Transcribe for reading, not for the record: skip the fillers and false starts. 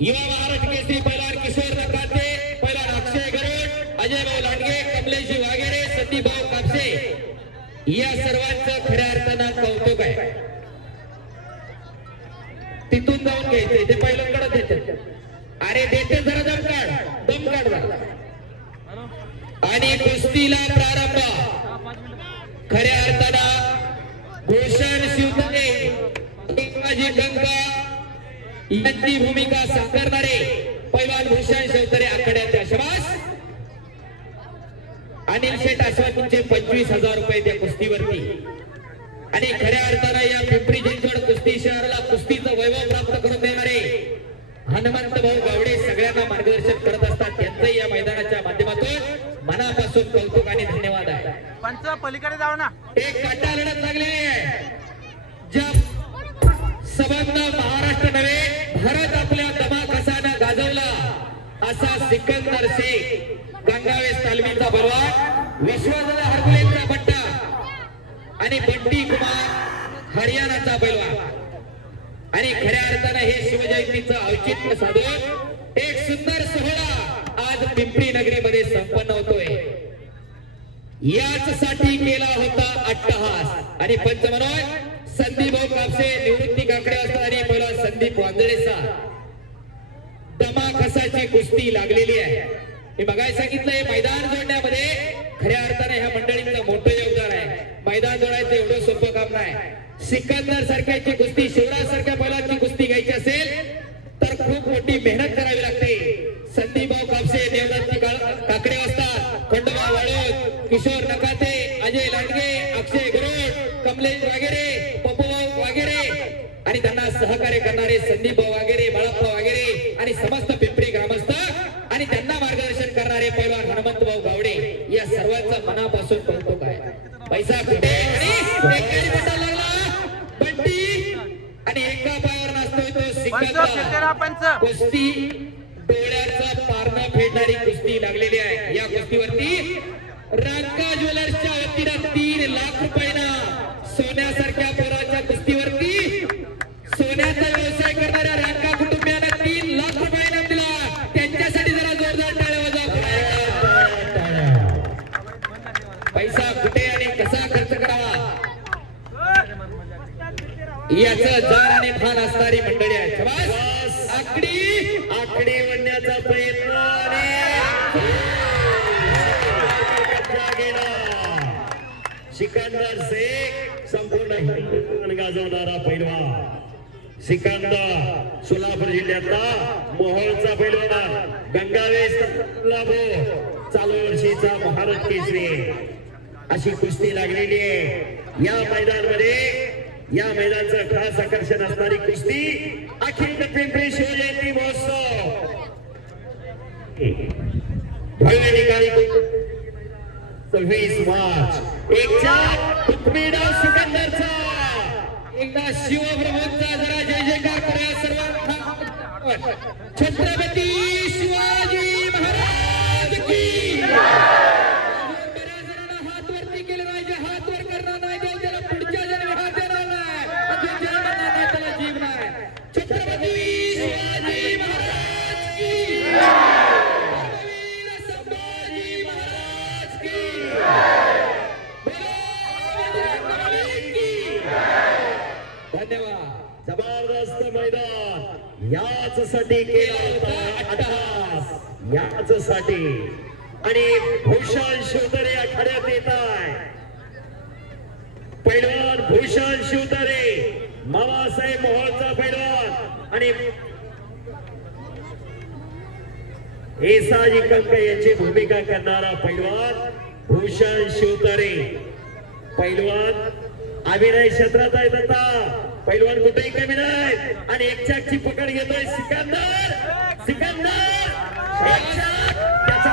युवा महाराष्ट्र केसरी पैलवान किशोर नकाते, पैलवान अक्षय गरुड, अजय भाऊ लांडगे, कमलेश वागेरे, संदीप भाऊ कापसे या सर्वांचं खऱ्या अर्थानं कौतुक आहे. तिथून जाऊन घ्यायचे ते पैलवानकडे देते. अरे देते जरा दम काढ आणि कुस्तीला प्रारंभ खऱ्या अर्थानं भूषण शिवतरे माझी गंगा यांची भूमिका साकारणारे पैलवान भूषण शिवतरे आखाड्याच्या शबास. अनिल शेठ आश्वातींचे 25,000 रुपये त्या कुस्तीवरती. आणि खऱ्या अर्थानं या पिंपरी चिंचवड कुस्ती शहराला कुस्तीचं वैभव प्राप्त करून देणारे हनुमंत भाऊ गावडे सगळ्यांना मार्गदर्शन करत असतात. त्यांचं या मैदानाच्या माध्यमातून मनापासून कौतुक आणि धन्यवाद आहे. पंच पलीकडे जाऊ ना. एक काटा लढत लागलेली आहे. ज्या सबंध महाराष्ट्र नव्हे भारत आपल्या दमाकसानं गाजवला असा सिकंदर शेख गंगावेस तालमीचा बलवान, विश्वनाथ हरकुलेचा बट्टा आणि बंटी कुमार हरियाणाचा पैलवान. आणि खऱ्या अर्थानं हे शिवजयंतीचं औचित्य साधून एक सुंदर सोहळा आज पिंपरी नगरीमध्ये संपन्न होतोय. याच साठी केला होता अट्टहास. आणि पंच म्हणून संदीप भाऊ कापसे, निवृत्ती काकडे असतात आणि पहिला संदीप वांजळेचा दमाकसाची कुस्ती लागलेली आहे. मी बघायला सांगितलं हे मैदान जोडण्यामध्ये खऱ्या अर्थाने ह्या मंडळींचं मोठं योगदान आहे. मैदान जोडायचं एवढं सोपं काम नाही. सिकंदर सारख्याची कुस्ती, शिवराज सारख्या बैलाची कुस्ती घ्यायची असेल तर खूप मोठी मेहनत करावी लागते. संदीप भाऊ कापसे, देवदत्त काकडे असतात, खंडोबा वाळूद, किशोर नकाते, अजय लांडगे, अक्षय गरुड, कमलेश वागेरे, पप्पूभाऊ वागेरे आणि त्यांना सहकार्य करणारे संदीप भाऊ वागेरे, बाळाप्पा वागेरे आणि समस्त पिंपरी ग्रामस्थ आणि त्यांना मार्गदर्शन करणारे पैलवान हनुमंत भाऊ गावडे या सर्वांचं मनापासून कौतुक आहे. पैसा कुठे बंटी आणि एका पायावर नसतोय तो सिकंदर. कुस्ती डोळ्याचं पारणं फेडणारी कुस्ती लागलेली आहे. या कुस्तीवरती रंका ज्वेलर्सच्या वतीनं 3 लाख रुपयानं सोन्यासारख्या पोराच्या कुस्तीवरती सोन्याचा व्यवसाय करणाऱ्या रंका कुटुंबियांना 3 लाख रुपयानं दिला. त्यांच्यासाठी जरा जोरदार टाळ्या वाजवा. पैसा कुठे आणि कसा खर्च करावा याचं जाण आणि भान असणारी मंडळी आहे. आकडी म्हणण्याचा प्रयत्न सिकंदर शेख संपूर्ण गाजवणारा पैलवान. सिकंदर सोलापूर जिल्ह्यातला मोहोळचा पैलवान, गंगावेस चालू वर्षीचा महाराष्ट्र केसरी अशी कुस्ती लागलेली आहे या मैदानामध्ये. या मैदानाचं खास आकर्षण असणारी कुस्ती अखिल पिंपरी शिवजयंती महोत्सव भव्य ठिकाणी 26 मार्च एकचा तुकमीडाव सिकंदरचा. एकदा शिवप्रभूंचा जरा जय जयकार करूया सर्वांना. छत्रपती शिवाजी महाराज की. बऱ्याच जणांना हात वरती केले पाहिजे. हात वर करणार नाही देव त्याला पुढच्या जन्मी हात देणार नाही. अजून जन्म नाही त्याला जीव नाही. छत्रपती शिवाजी महाराज की. संभाजी महाराज की. धन्यवाद. जबरदस्त मैदान याच साठी केला होता अट्टहास. याच साठी आणि भूषण शिवतरे आखाड्यात येत आहे. पैलवान भूषण शिवतरे मामासाहेब मोहोळचा पैलवान आणि एसाजी कंक यांची भूमिका करणारा पैलवान भूषण शिवतरे. पैलवान अभिनय क्षेत्रात आहेत आता. पैलवान कुठेही कमी नाही आणि एक चाकची पकड घेतोय सिकंदर. सिकंदर त्याचा